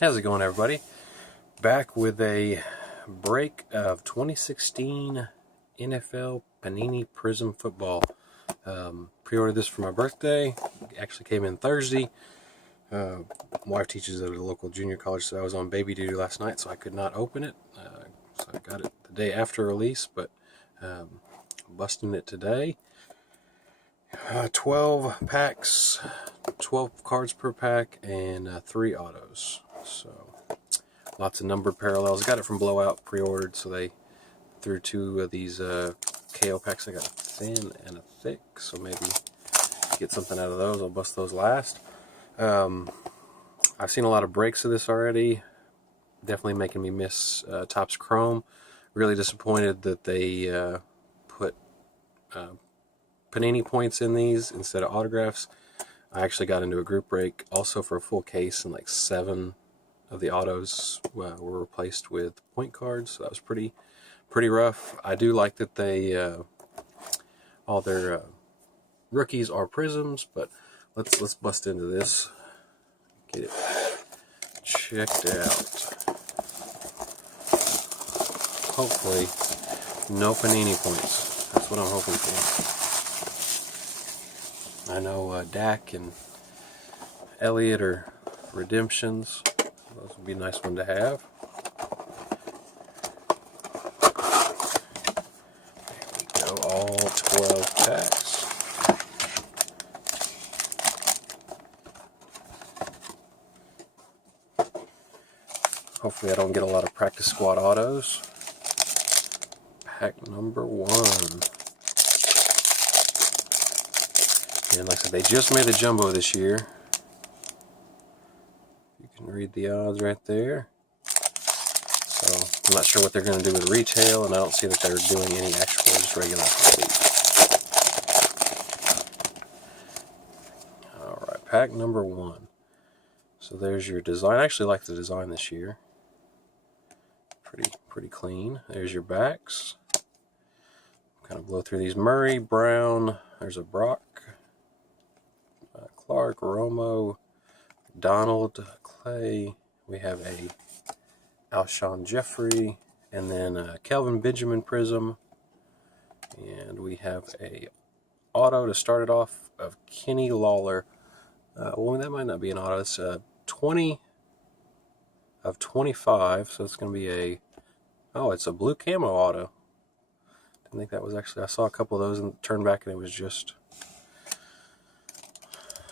How's it going, everybody? Back with a break of 2016 NFL Panini Prizm football. Pre-ordered this for my birthday. It actually came in Thursday. My wife teaches at a local junior college, so I was on baby duty last night, so I could not open it. So I got it the day after release, but busting it today. 12 packs, 12 cards per pack, and 3 autos. So lots of numbered parallels. Got it from Blowout, pre-ordered, so they threw 2 of these KO packs. I got a thin and a thick, so maybe get something out of those. I'll bust those last. I've seen a lot of breaks of this already. Definitely making me miss Topps Chrome. Really disappointed that they put Panini points in these instead of autographs. I actually got into a group break also for a full case, and like 7 of the autos were replaced with point cards, so that was pretty rough. I do like that they all their rookies are prisms, but let's bust into this, get it checked out. Hopefully no Panini points. That's what I'm hoping for. I know Dak and Elliott are redemptions. Those would be a nice one to have. There we go, all 12 packs. Hopefully I don't get a lot of practice squad autos. Pack number 1. And like I said, they just made the jumbo this year. You can read the odds right there. So I'm not sure what they're going to do with retail, and I don't see that they're doing any actual, just regular complete. Alright, pack number 1. So there's your design. I actually like the design this year. Pretty clean. There's your backs. Kind of blow through these. Murray, Brown, there's a Brock, Clark, Romo, Donald, Clay. We have a Alshon Jeffrey, and then Kelvin Benjamin Prizm, and we have a auto to start it off of Kenny Lawler. Well, that might not be an auto. It's 20 of 25, so it's going to be it's a blue camo auto. Didn't think that was actually, I saw a couple of those and turned back, and it was just,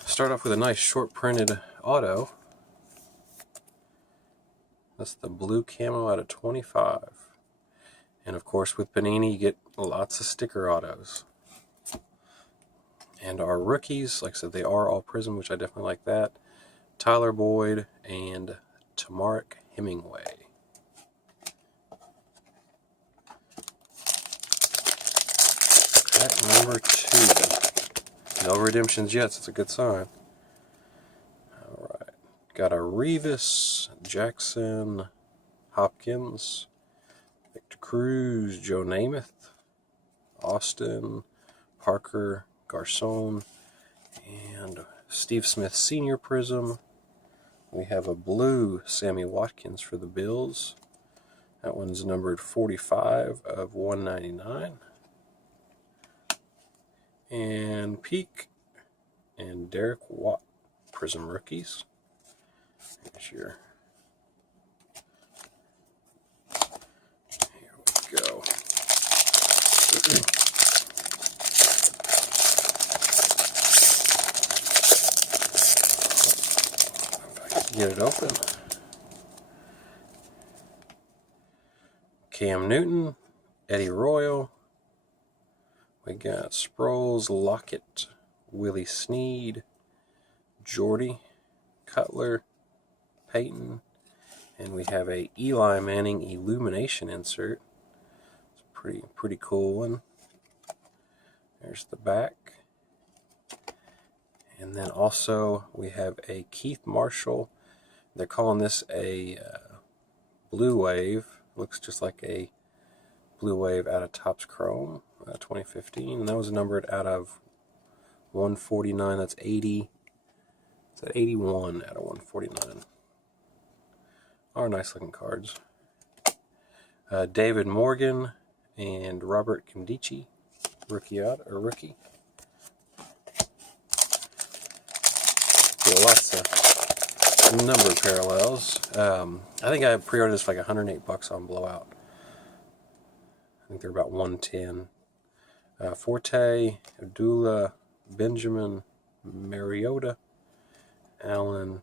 start off with a nice short printed auto. That's the blue camo out of 25. And of course with Panini you get lots of sticker autos. And our rookies, like I said, they are all Prism, which I definitely like that. Tyler Boyd and Tamark Hemingway. Pack number 2. No redemptions yet, so it's a good sign. Alright. Got a Revis, Jackson, Hopkins, Victor Cruz, Joe Namath, Austin, Parker, Garcon, and Steve Smith Sr. Prism. We have a blue Sammy Watkins for the Bills. That one's numbered 45 of 199. And Peak and Derek Watt Prism rookies. Here's your, here we go. If I can get it open. Cam Newton, Eddie Royal. We got Sproles, Lockett, Willie Snead, Jordy, Cutler, Peyton, and we have a Eli Manning Illumination insert. It's a pretty cool one. There's the back. And then also we have a Keith Marshall. They're calling this a Blue Wave. Looks just like a Blue Wave out of Topps Chrome, 2015. And that was numbered out of 149. That's 80. It's at 81 out of 149. are nice looking cards. David Morgan and Robert Condici, rookie. Cool, lots of number parallels. I think I pre-ordered this for like $108 on Blowout. I think they're about 110. Forte, Abdullah, Benjamin, Mariota, Allen,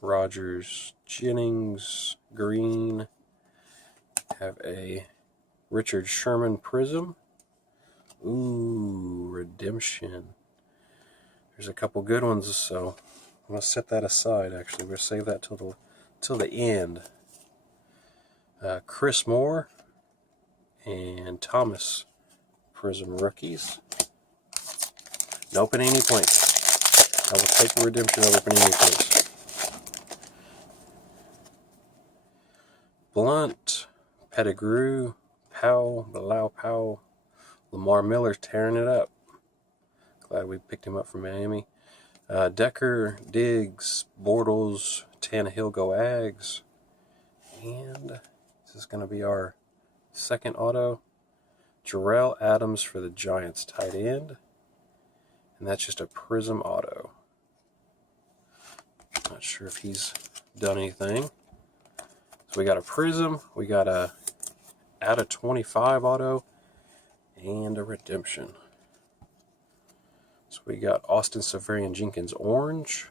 Rogers, Jennings, Green. Have a Richard Sherman Prizm. Ooh, Redemption. There's a couple good ones, so I'm going to set that aside, actually. We're going to save that till the end. Chris Moore and Thomas Prizm rookies. No Panini points. I will take the redemption over Panini points. Blunt, Pettigrew, Powell, Powell, Lamar Miller tearing it up. Glad we picked him up from Miami. Decker, Diggs, Bortles, Tannehill go Ags. And this is going to be our second auto. Jarrell Adams for the Giants tight end. And that's just a Prizm auto. Not sure if he's done anything. So we got a Prizm, we got a out of 25 auto, and a redemption. So we got Austin Severian Jenkins orange.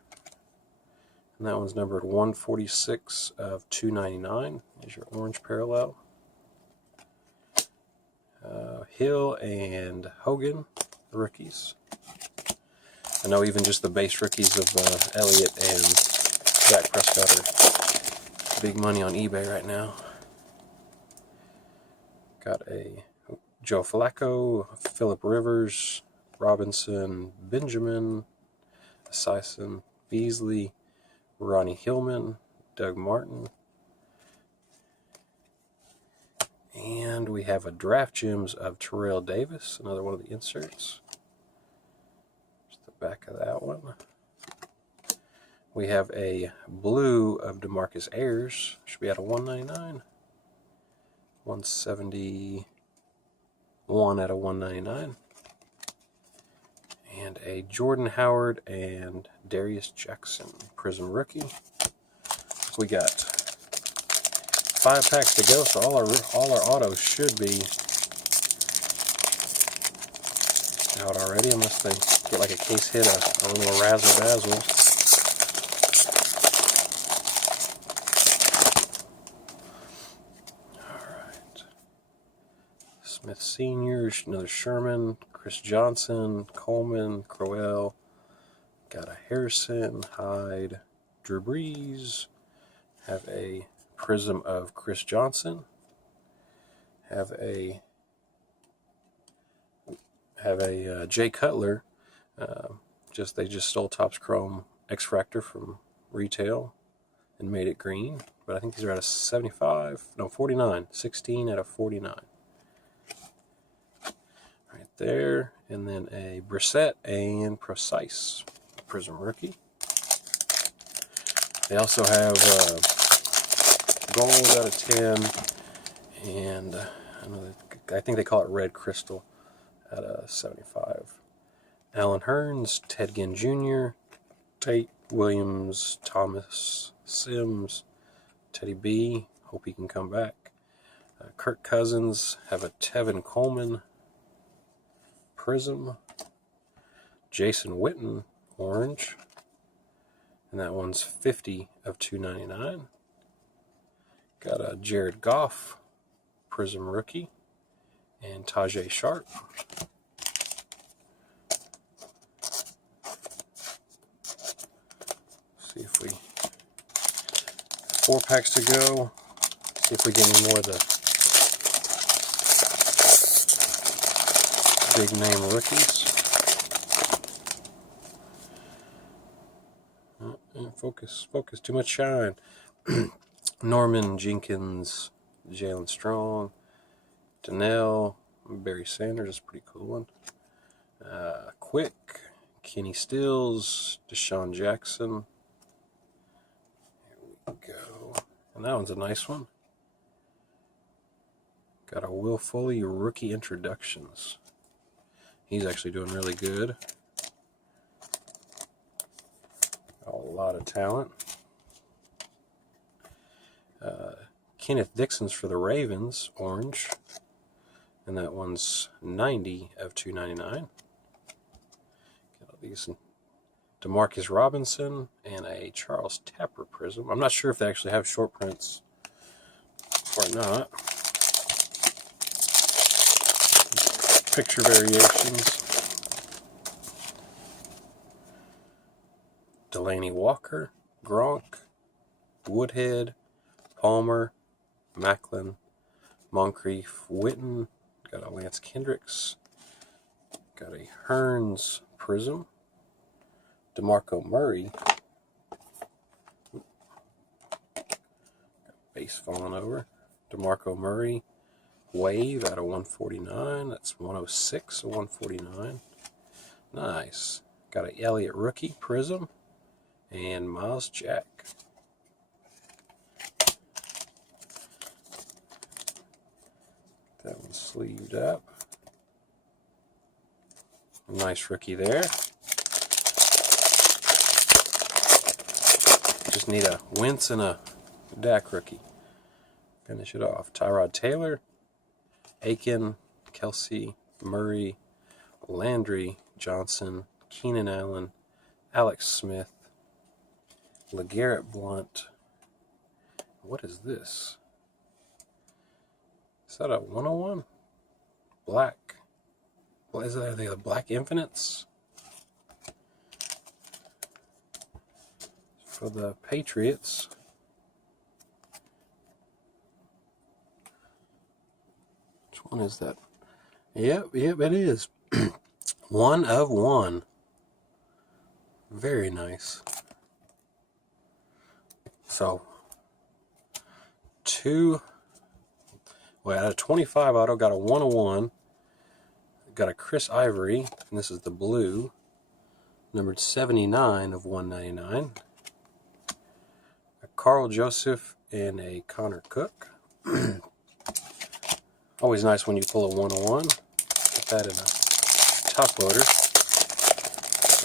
And that one's numbered 146 of 299. There's your orange parallel. Hill and Hogan, the rookies. I know even just the base rookies of Elliott and Dak Prescott are big money on eBay right now. Got a Joe Flacco, Phillip Rivers, Robinson, Benjamin, Sison, Beasley, Ronnie Hillman, Doug Martin. And we have a Draft Gems of Terrell Davis, another one of the inserts. Just the back of that one. We have a blue of DeMarcus Ayers, should be out of 199. 171 out of 199. And a Jordan Howard and Darius Jackson Prizm rookie. We got 5 packs to go, so all our autos should be out already, unless they get like a case hit, a little razzle dazzle. All right, Smith Senior, another Sherman, Chris Johnson, Coleman, Crowell. Got a Harrison, Hyde, Drew Brees. Have a Prizm of Chris Johnson. Have a Jay Cutler. They just stole Topps Chrome X-Fractor from retail and made it green. But I think these are out of 49. 16 out of 49. Right there. And then a Brissett and Precise Prizm rookie. They also have gold out of 10, and I think they call it red crystal out of 75. Alan Hearns, Ted Ginn Jr., Tate Williams, Thomas Sims, Teddy B, hope he can come back. Kirk Cousins, have a Tevin Coleman Prizm. Jason Witten, orange. And that one's 50 of 299. Got a Jared Goff Prizm rookie. And Tajay Sharp. See if we... 4 packs to go. See if we get any more of the big name rookies. Focus, too much shine. Norman Jenkins, Jalen Strong, Donnell, Barry Sanders, is a pretty cool one. Quick, Kenny Stills, Deshaun Jackson. Here we go. And that one's a nice one. Got a Will Foley rookie introductions. He's actually doing really good. A lot of talent. Kenneth Dixon's for the Ravens, orange. And that one's 90 of 299. Got all these DeMarcus Robinson and a Charles Tapper Prism. I'm not sure if they actually have short prints or not. Picture variations. Delaney Walker, Gronk, Woodhead, Palmer, Macklin, Moncrief, Witten. Got a Lance Kendricks. Got a Hearns Prism. DeMarco Murray. Base falling over. DeMarco Murray. Wave out of 149. That's 106 of 149. Nice. Got an Elliott Rookie Prism. And Miles Jack. That one's sleeved up. Nice rookie there. Just need a Wentz and a Dak rookie. Finish it off. Tyrod Taylor, Aiken, Kelsey, Murray, Landry, Johnson, Keenan Allen, Alex Smith, LeGarrette Blount. What is this? Is that a 101? Black. What is that? Are they the Black Infinites? For the Patriots. Which one is that? Yep, it is. 1 of 1. Very nice. So, out of 25 auto, got a 101. Got a Chris Ivory, and this is the blue, numbered 79 of 199. A Carl Joseph and a Connor Cook. Always nice when you pull a 101. Put that in a top loader.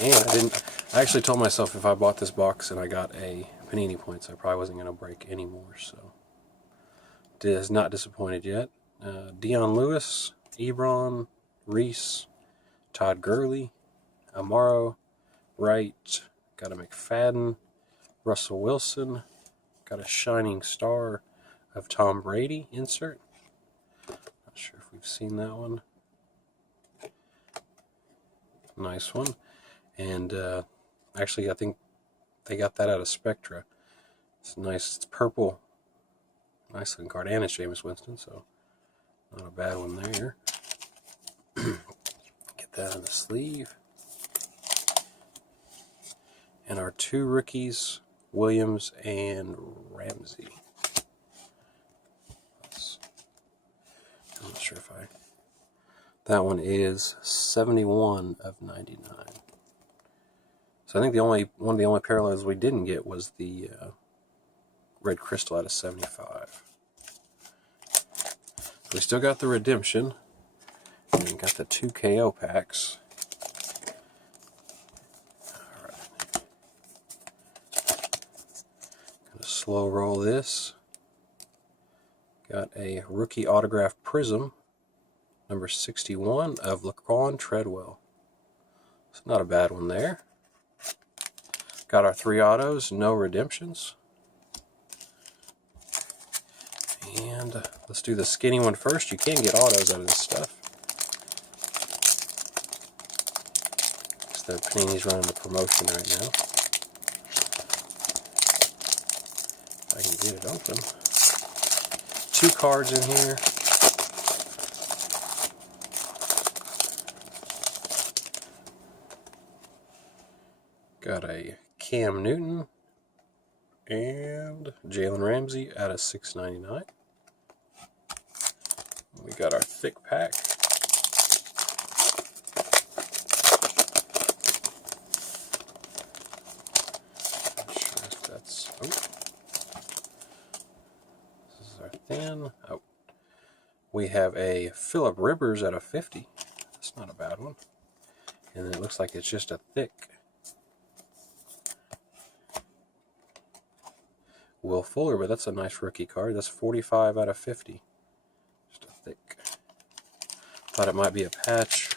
And I actually told myself if I bought this box and I got a Panini points, I probably wasn't going to break anymore. So, it has not disappointed yet. Dion Lewis, Ebron, Reese, Todd Gurley, Amaro, Wright, got a McFadden, Russell Wilson, got a Shining Star of Tom Brady insert. Not sure if we've seen that one. Nice one. And actually, I think they got that out of Spectra. It's nice. It's purple. Nice looking card. And it's Jameis Winston, so not a bad one there. Get that on the sleeve. And our 2 rookies, Williams and Ramsey. I'm not sure if that one is 71 of 99. So I think one of the only parallels we didn't get was the Red Crystal out of 75. We still got the Redemption. And we got the 2 KO packs. Alright. Gonna slow roll this. Got a rookie autograph Prism, number 61 of Laquan Treadwell. It's not a bad one there. Got our 3 autos, no redemptions. And let's do the skinny one first. You can get autos out of this stuff. The Panini's running a promotion right now. If I can get it open. 2 cards in here. Got a Cam Newton and Jalen Ramsey out of 699. We got our thick pack. thin. Oh, we have a Phillip Rivers out of 50. That's not a bad one. And then it looks like it's just a thick Will Fuller, but that's a nice rookie card. That's 45 out of 50. Just a thick. Thought it might be a patch.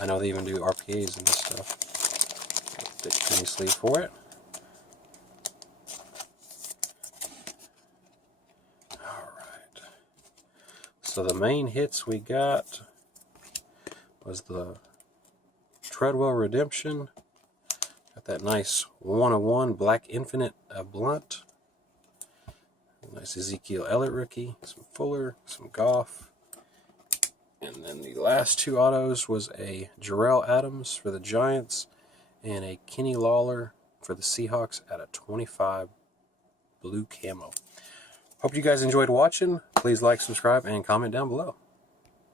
I know they even do RPAs and this stuff. Thick penny sleeve for it. Alright. So the main hits we got was the Treadwell Redemption. Got that nice 1/1 Black Infinite Blunt. Nice Ezekiel Elliott rookie. Some Fuller, some Goff. And then the last two autos was a Jarrell Adams for the Giants and a Kenny Lawler for the Seahawks at a 25 blue camo. Hope you guys enjoyed watching. Please like, subscribe, and comment down below.